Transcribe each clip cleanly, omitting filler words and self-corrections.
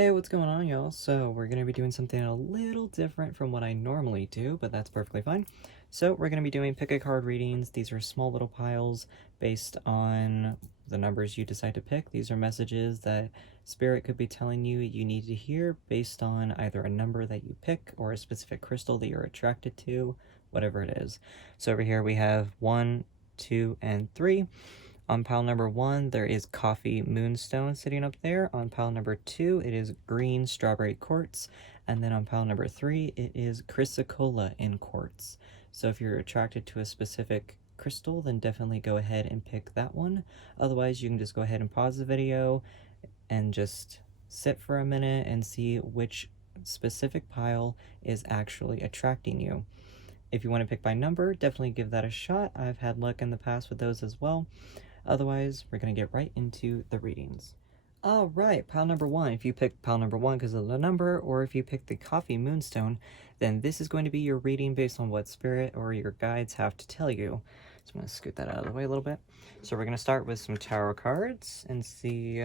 Hey, what's going on, y'all? So we're going to be doing something a little different from what I normally do, but that's perfectly fine. So we're going to be doing pick a card readings. These are small little piles based on the numbers you decide to pick. These are messages that Spirit could be telling you you need to hear based on either a number that you pick or a specific crystal that you're attracted to, whatever it is. So over here we have 1, 2, and 3. On pile number 1, there is Coffee Moonstone sitting up there. On pile number 2, it is Green Strawberry Quartz. And then on pile number 3, it is Chrysocolla in Quartz. So if you're attracted to a specific crystal, then definitely go ahead and pick that one. Otherwise, you can just go ahead and pause the video and just sit for a minute and see which specific pile is actually attracting you. If you want to pick by number, definitely give that a shot. I've had luck in the past with those as well. Otherwise, we're going to get right into the readings. All right, pile number 1. If you pick pile number 1 because of the number, or if you pick the Coffee Moonstone, then this is going to be your reading based on what Spirit or your guides have to tell you. So I'm going to scoot that out of the way a little bit. So we're going to start with some tarot cards and see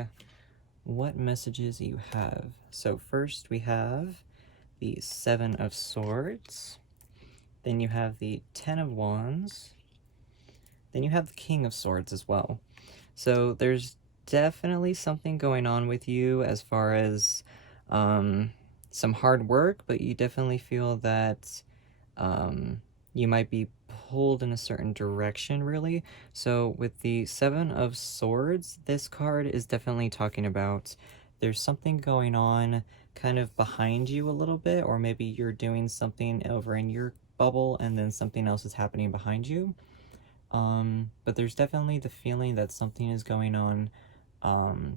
what messages you have. So first we have the 7 of Swords. Then you have the 10 of Wands. Then you have the King of Swords as well. So there's definitely something going on with you as far as some hard work, but you definitely feel that you might be pulled in a certain direction, really. So with the 7 of Swords, this card is definitely talking about there's something going on kind of behind you a little bit, or maybe you're doing something over in your bubble and then something else is happening behind you. But there's definitely the feeling that something is going on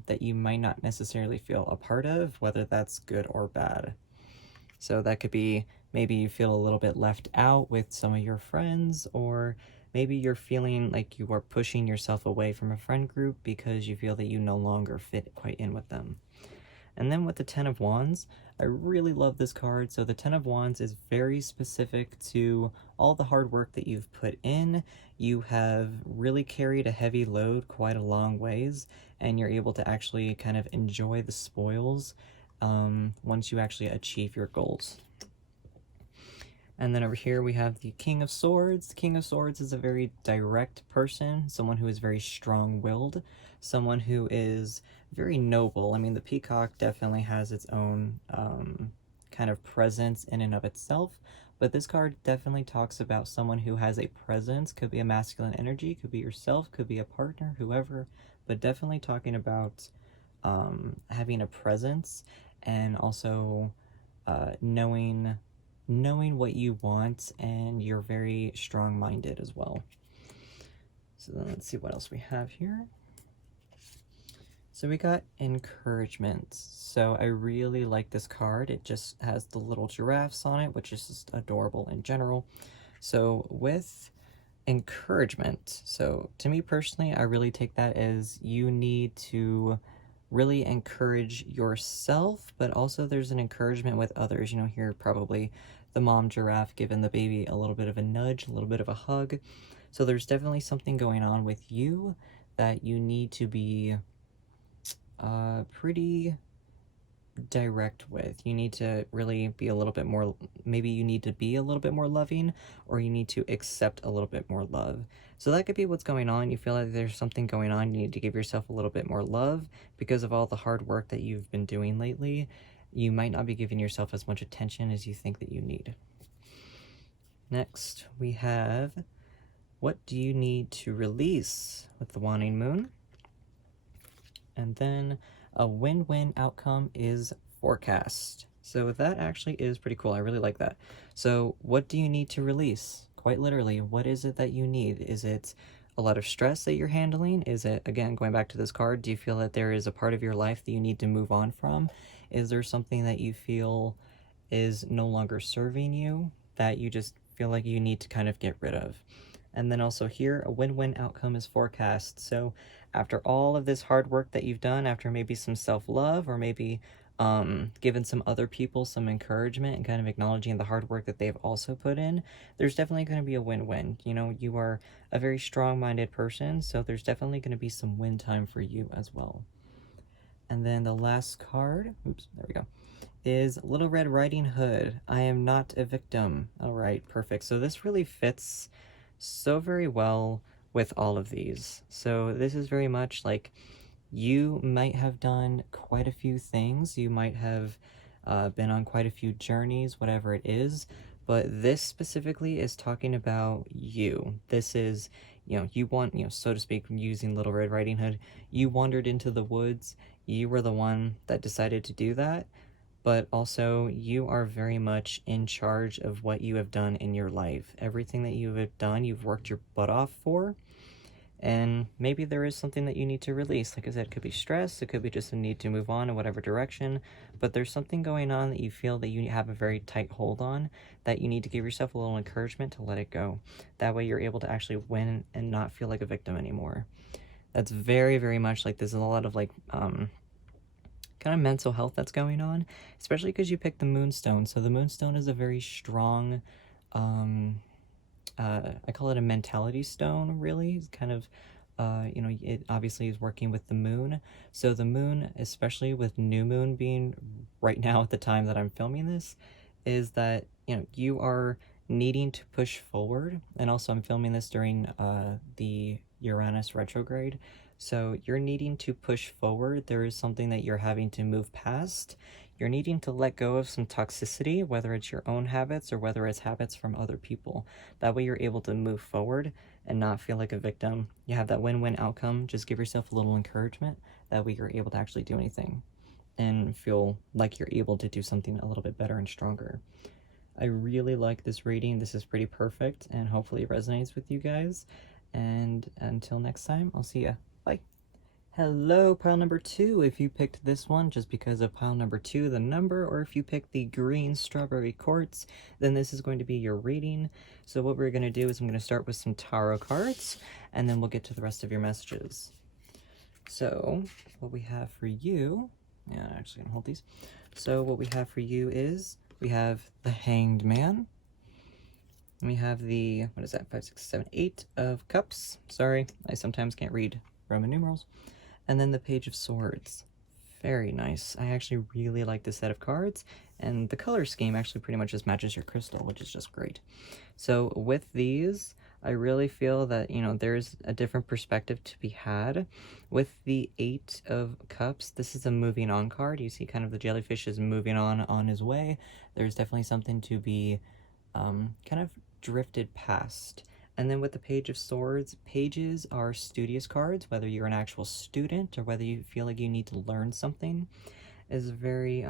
that you might not necessarily feel a part of, whether that's good or bad. So that could be maybe you feel a little bit left out with some of your friends, or maybe you're feeling like you are pushing yourself away from a friend group because you feel that you no longer fit quite in with them. And then with the 10 of Wands, I really love this card. So the 10 of Wands is very specific to all the hard work that you've put in. You have really carried a heavy load quite a long ways, and you're able to actually kind of enjoy the spoils once you actually achieve your goals. And then over here we have the King of Swords. The King of Swords is a very direct person, someone who is very strong-willed, someone who is very noble. I mean, the peacock definitely has its own kind of presence in and of itself, but this card definitely talks about someone who has a presence. Could be a masculine energy, could be yourself, could be a partner, whoever, but definitely talking about having a presence and also knowing what you want, and you're very strong-minded as well. So then let's see what else we have here. So we got encouragement. So I really like this card. It just has the little giraffes on it, which is just adorable in general. So with encouragement, so to me personally, I really take that as you need to really encourage yourself, but also there's an encouragement with others. You know, here probably the mom giraffe giving the baby a little bit of a nudge, a little bit of a hug. So there's definitely something going on with you that you need to be pretty direct with. You need to really be a little bit more, maybe you need to be a little bit more loving, or you need to accept a little bit more love. So that could be what's going on. You feel like there's something going on, you need to give yourself a little bit more love because of all the hard work that you've been doing lately. You might not be giving yourself as much attention as you think that you need. Next, we have, what do you need to release with the Waning Moon? And then a win-win outcome is forecast. So that actually is pretty cool. I really like that. So what do you need to release? Quite literally, what is it that you need? Is it a lot of stress that you're handling? Is it, again, going back to this card, do you feel that there is a part of your life that you need to move on from? Is there something that you feel is no longer serving you that you just feel like you need to kind of get rid of? And then also here, a win-win outcome is forecast. So after all of this hard work that you've done, after maybe some self-love, or maybe given some other people some encouragement and kind of acknowledging the hard work that they've also put in, there's definitely going to be a win-win. You know, you are a very strong-minded person, so there's definitely going to be some win time for you as well. And then the last card, oops, there we go, is Little Red Riding Hood. I am not a victim. All right, perfect. So this really fits so very well with all of these. So this is very much like you might have done quite a few things. You might have been on quite a few journeys, whatever it is. But this specifically is talking about you. This is, you want, so to speak, using Little Red Riding Hood, you wandered into the woods. You were the one that decided to do that. But also, you are very much in charge of what you have done in your life. Everything that you have done, you've worked your butt off for. And maybe there is something that you need to release. Like I said, it could be stress, it could be just a need to move on in whatever direction, but there's something going on that you feel that you have a very tight hold on, that you need to give yourself a little encouragement to let it go. That way you're able to actually win and not feel like a victim anymore. That's very, very much like there's a lot of like kind of mental health that's going on, especially because you picked the Moonstone. So the Moonstone is a very strong I call it a mentality stone, really. It's kind of, it obviously is working with the moon. So the moon, especially with new moon being right now at the time that I'm filming this, is that, you are needing to push forward. And also I'm filming this during the Uranus retrograde. So you're needing to push forward. There is something that you're having to move past. You're needing to let go of some toxicity, whether it's your own habits or whether it's habits from other people. That way you're able to move forward and not feel like a victim. You have that win-win outcome. Just give yourself a little encouragement. That way you're able to actually do anything and feel like you're able to do something a little bit better and stronger. I really like this reading. This is pretty perfect, and hopefully it resonates with you guys. And until next time, I'll see ya. Bye. Hello, pile number 2, if you picked this one just because of pile number 2, the number, or if you picked the green strawberry quartz, then this is going to be your reading. So what we're going to do is I'm going to start with some tarot cards, and then we'll get to the rest of your messages. So what we have for you, yeah, I'm actually going to hold these. So what we have for you is, we have the Hanged Man. We have the, what is that, 5, 6, 7, 8 of Cups. Sorry, I sometimes can't read Roman numerals. And then the Page of Swords. Very nice. I actually really like this set of cards, and the color scheme actually pretty much just matches your crystal, which is just great. So with these, I really feel that, there's a different perspective to be had. With the 8 of Cups, this is a moving on card. You see kind of the jellyfish is moving on his way. There's definitely something to be kind of drifted past. And then with the Page of Swords, pages are studious cards, whether you're an actual student or whether you feel like you need to learn something, is very,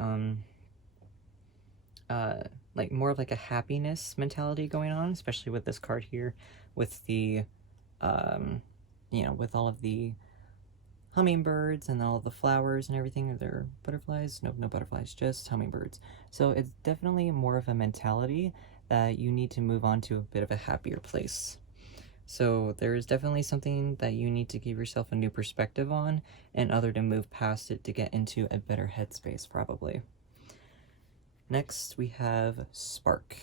like more of like a happiness mentality going on, especially with this card here, with the, with all of the hummingbirds and all of the flowers and everything. Are there butterflies? No butterflies, just hummingbirds. So it's definitely more of a mentality that you need to move on to a bit of a happier place. So there is definitely something that you need to give yourself a new perspective on, and other to move past it to get into a better headspace, probably. Next, we have Spark.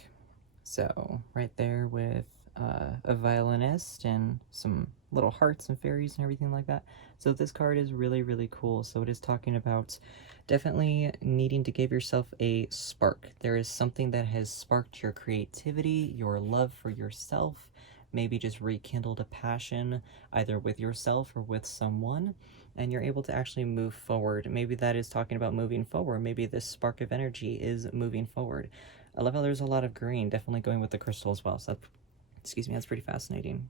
So right there with a violinist and some little hearts and fairies and everything like that. So this card is really, really cool. So it is talking about definitely needing to give yourself a spark. There is something that has sparked your creativity, your love for yourself, maybe just rekindled a passion either with yourself or with someone, and you're able to actually move forward. Maybe that is talking about moving forward. Maybe this spark of energy is moving forward. I love how there's a lot of green, definitely going with the crystal as well. So that, excuse me, that's pretty fascinating.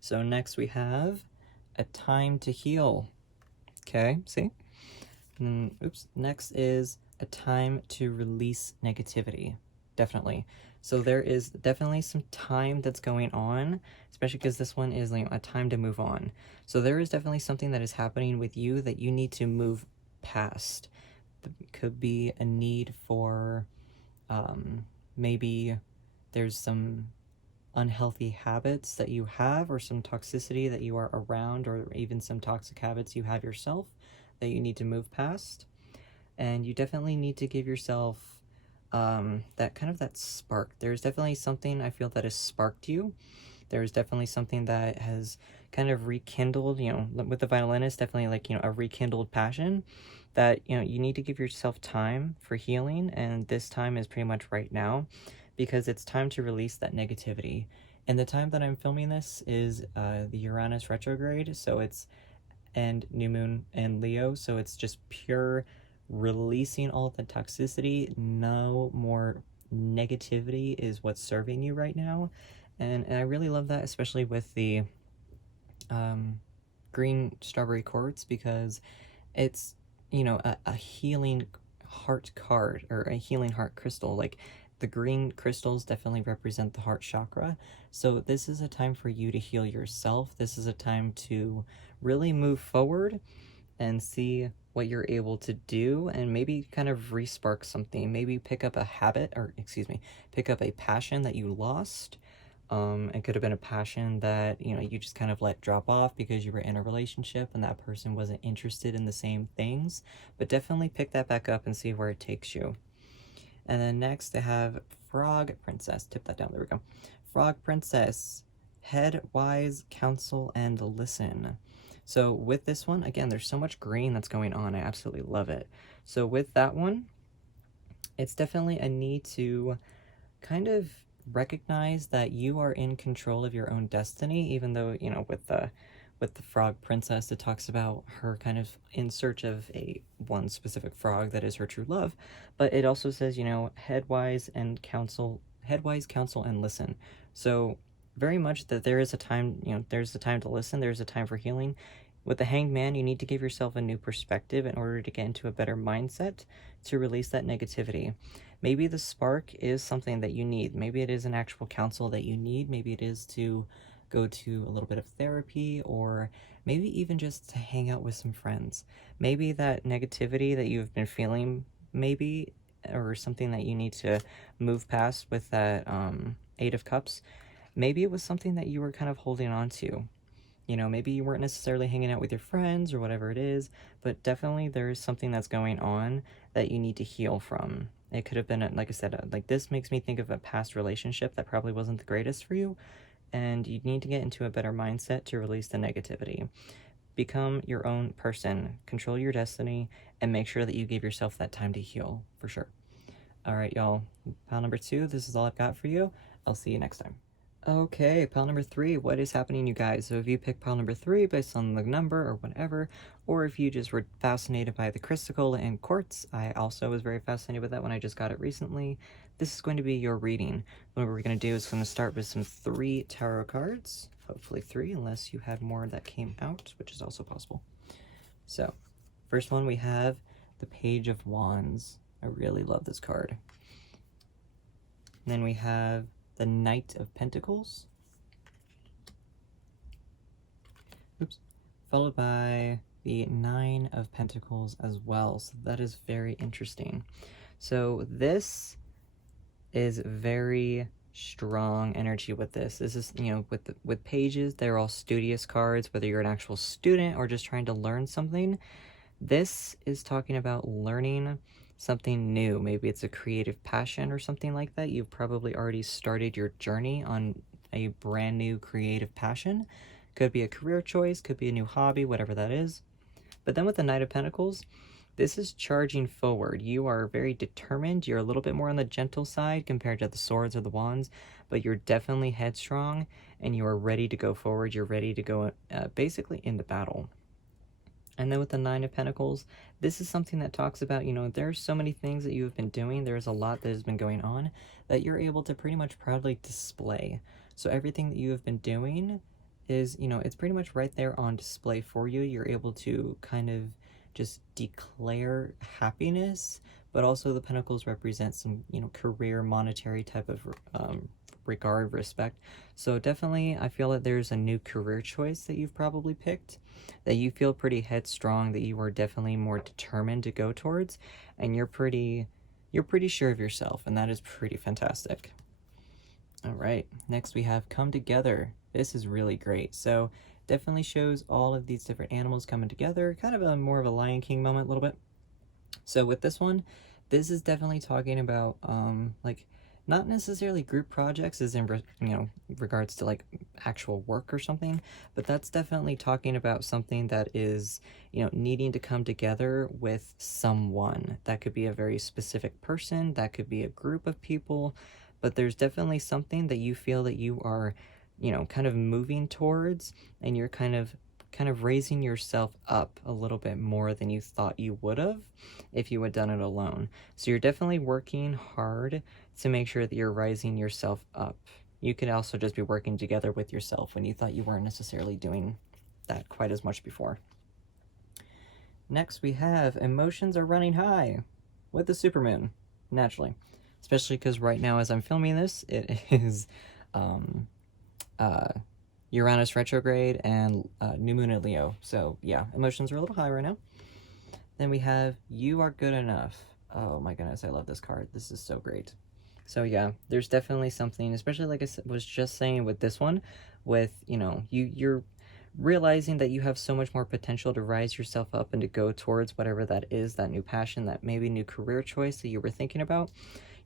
So next we have a time to heal. Okay, see? Oops. Next is a time to release negativity. Definitely. So there is definitely some time that's going on, especially because this one is a time to move on. So there is definitely something that is happening with you that you need to move past. It could be a need for, maybe there's some unhealthy habits that you have, or some toxicity that you are around, or even some toxic habits you have yourself that you need to move past. And you definitely need to give yourself that kind of that spark. There's definitely something I feel that has sparked you, There's definitely something that has kind of rekindled, you know, with the violinist, definitely like, you know, a rekindled passion that, you know, you need to give yourself time for healing. And this time is pretty much right now because it's time to release that negativity. And the time that I'm filming this is the Uranus retrograde. So it's, and new moon and Leo. So it's just pure releasing all the toxicity. No more negativity is what's serving you right now. And I really love that, especially with the green strawberry quartz, because it's, you know, a healing heart card or a healing heart crystal. Like the green crystals definitely represent the heart chakra. So this is a time for you to heal yourself. This is a time to really move forward and see what you're able to do, and maybe kind of respark something. Maybe pick up a habit, or excuse me, pick up a passion that you lost. It could have been a passion that, you know, you just kind of let drop off because you were in a relationship and that person wasn't interested in the same things. But definitely pick that back up and see where it takes you. And then next they have Frog Princess. Tip that down. There we go. Frog Princess. Head, wise, counsel, and listen. So with this one, again, there's so much green that's going on. I absolutely love it. So with that one, it's definitely a need to kind of recognize that you are in control of your own destiny, even though, you know, with the frog princess, it talks about her kind of in search of a one specific frog that is her true love. But it also says, you know, headwise, counsel, and listen. So very much that there is a time, you know, there's a time to listen, there's a time for healing. With the Hanged Man, you need to give yourself a new perspective in order to get into a better mindset to release that negativity. Maybe the spark is something that you need. Maybe it is an actual counsel that you need. Maybe it is to go to a little bit of therapy, or maybe even just to hang out with some friends. Maybe that negativity that you've been feeling, maybe, or something that you need to move past with that Eight of Cups, maybe it was something that you were kind of holding on to. You know, maybe you weren't necessarily hanging out with your friends or whatever it is, but definitely there's something that's going on that you need to heal from. It could have been, like I said, like this makes me think of a past relationship that probably wasn't the greatest for you, and you need to get into a better mindset to release the negativity. Become your own person, control your destiny, and make sure that you give yourself that time to heal, for sure. All right, y'all, pile number 2, this is all I've got for you. I'll see you next time. Okay, pile number 3, what is happening, you guys? So if you pick pile number 3 based on the number or whatever, or if you just were fascinated by the crystal and quartz, I also was very fascinated with that when I just got it recently. This is going to be your reading. What we're going to do is going to start with some 3 tarot cards, hopefully 3, unless you had more that came out, which is also possible. So, first one we have the Page of Wands. I really love this card. And then we have the Knight of Pentacles. Oops. Followed by the Nine of Pentacles as well. So that is very interesting. So this is very strong energy with this. This is, you know, with pages, they're all studious cards, whether you're an actual student or just trying to learn something. This is talking about learning something new. Maybe it's a creative passion or something like that. You've probably already started your journey on a brand new creative passion. Could be a career choice, could be a new hobby, whatever that is. But then with the Knight of Pentacles, this is charging forward. You are very determined. You're a little bit more on the gentle side compared to the swords or the wands, but you're definitely headstrong and you are ready to go forward. You're ready to go basically into battle. And then with the Nine of Pentacles, this is something that talks about, you know, there's so many things that you have been doing. There's a lot that has been going on that you're able to pretty much proudly display. So everything that you have been doing is, you know, it's pretty much right there on display for you. You're able to kind of just declare happiness, but also the Pentacles represent some, you know, career, monetary type of regard, respect. So definitely I feel that there's a new career choice that you've probably picked, that you feel pretty headstrong, that you are definitely more determined to go towards, and you're pretty sure of yourself, and that is pretty fantastic. All right, next we have Come Together. This is really great. So definitely shows all of these different animals coming together, kind of a more of a Lion King moment a little bit. So with this one, this is definitely talking about like not necessarily group projects as in, regards to like actual work or something, but that's definitely talking about something that is, needing to come together with someone. That could be a very specific person, that could be a group of people, but there's definitely something that you feel that you are, kind of moving towards, and you're kind of raising yourself up a little bit more than you thought you would have if you had done it alone. So you're definitely working hard to make sure that you're rising yourself up. You could also just be working together with yourself when you thought you weren't necessarily doing that quite as much before. Next, we have emotions are running high with the supermoon, naturally. Especially because right now, as I'm filming this, it is Uranus retrograde and new moon in Leo. So yeah, emotions are a little high right now. Then we have you are good enough. Oh my goodness, I love this card. This is so great. So yeah, there's definitely something, especially like I was just saying with this one, with, you're realizing that you have so much more potential to rise yourself up and to go towards whatever that is, that new passion, that maybe new career choice that you were thinking about.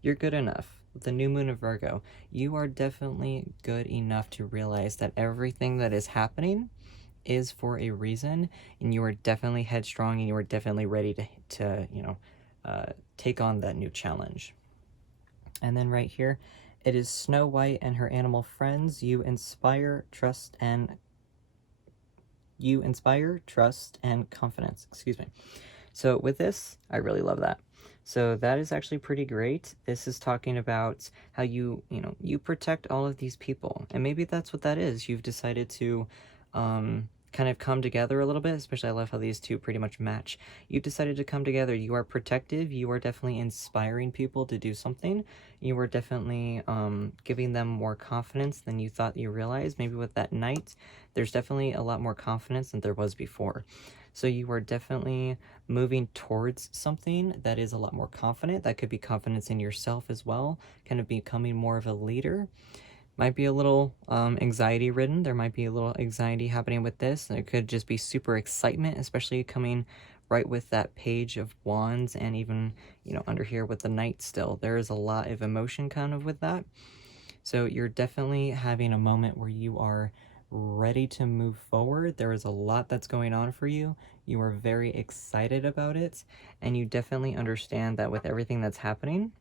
You're good enough. With the new moon of Virgo, you are definitely good enough to realize that everything that is happening is for a reason, and you are definitely headstrong, and you are definitely ready to take on that new challenge. And then right here, it is Snow White and her animal friends. You inspire trust and confidence. Excuse me. So with this, I really love that. So that is actually pretty great. This is talking about how you protect all of these people. And maybe that's what that is. You've decided to kind of come together a little bit, especially I love how these two pretty much match. You've decided to come together. You are protective. You are definitely inspiring people to do something. You are definitely giving them more confidence than you thought you realized. Maybe with that knight, there's definitely a lot more confidence than there was before. So you are definitely moving towards something that is a lot more confident. That could be confidence in yourself as well, kind of becoming more of a leader. Might be a little anxiety ridden. There might be a little anxiety happening with this. And it could just be super excitement, especially coming right with that page of wands, and even, under here with the knight still. There is a lot of emotion kind of with that. So you're definitely having a moment where you are ready to move forward. There is a lot that's going on for you. You are very excited about it, and you definitely understand that with everything that's happening,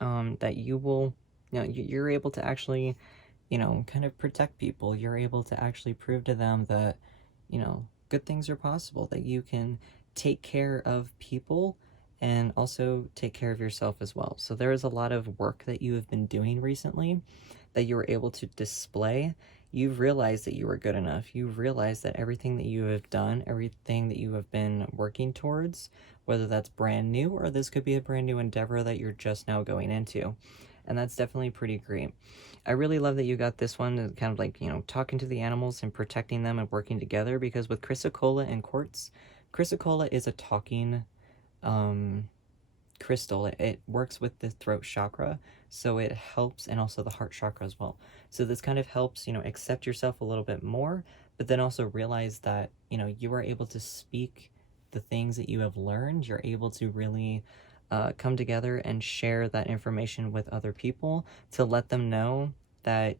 that you will, you're able to actually, kind of protect people. You're able to actually prove to them that, good things are possible, that you can take care of people and also take care of yourself as well. So there is a lot of work that you have been doing recently that you were able to display. You've realized that you are good enough. You've realized that everything that you have done, everything that you have been working towards, whether that's brand new or this could be a brand new endeavor that you're just now going into. And that's definitely pretty great. I really love that you got this one, kind of like, talking to the animals and protecting them and working together, because with chrysocolla and quartz, chrysocolla is a talking crystal. It works with the throat chakra, so it helps, and also the heart chakra as well. So this kind of helps, accept yourself a little bit more, but then also realize that, you are able to speak the things that you have learned. You're able to really come together and share that information with other people to let them know that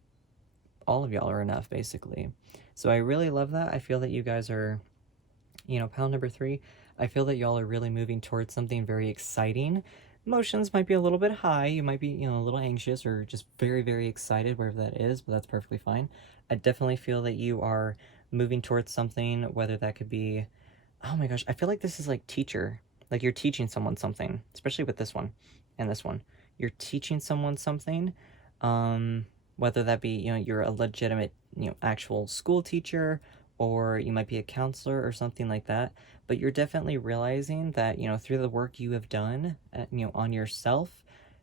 all of y'all are enough, basically. So I really love that. I feel that you guys are, pile number 3, I feel that y'all are really moving towards something very exciting. Emotions might be a little bit high. You might be, a little anxious or just very, very excited, wherever that is, but that's perfectly fine. I definitely feel that you are moving towards something, whether that could be, oh my gosh, I feel like this is like teacher. Like you're teaching someone something, especially with this one and this one. You're teaching someone something, whether that be, you're a legitimate, actual school teacher, or you might be a counselor or something like that. But you're definitely realizing that, through the work you have done, on yourself,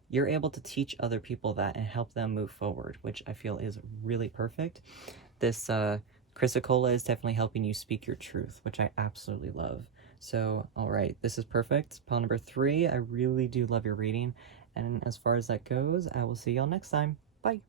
you're able to teach other people that and help them move forward, which I feel is really perfect. This chrysocolla is definitely helping you speak your truth, which I absolutely love. So, all right, this is perfect. Pile number 3, I really do love your reading. And as far as that goes, I will see y'all next time. Bye.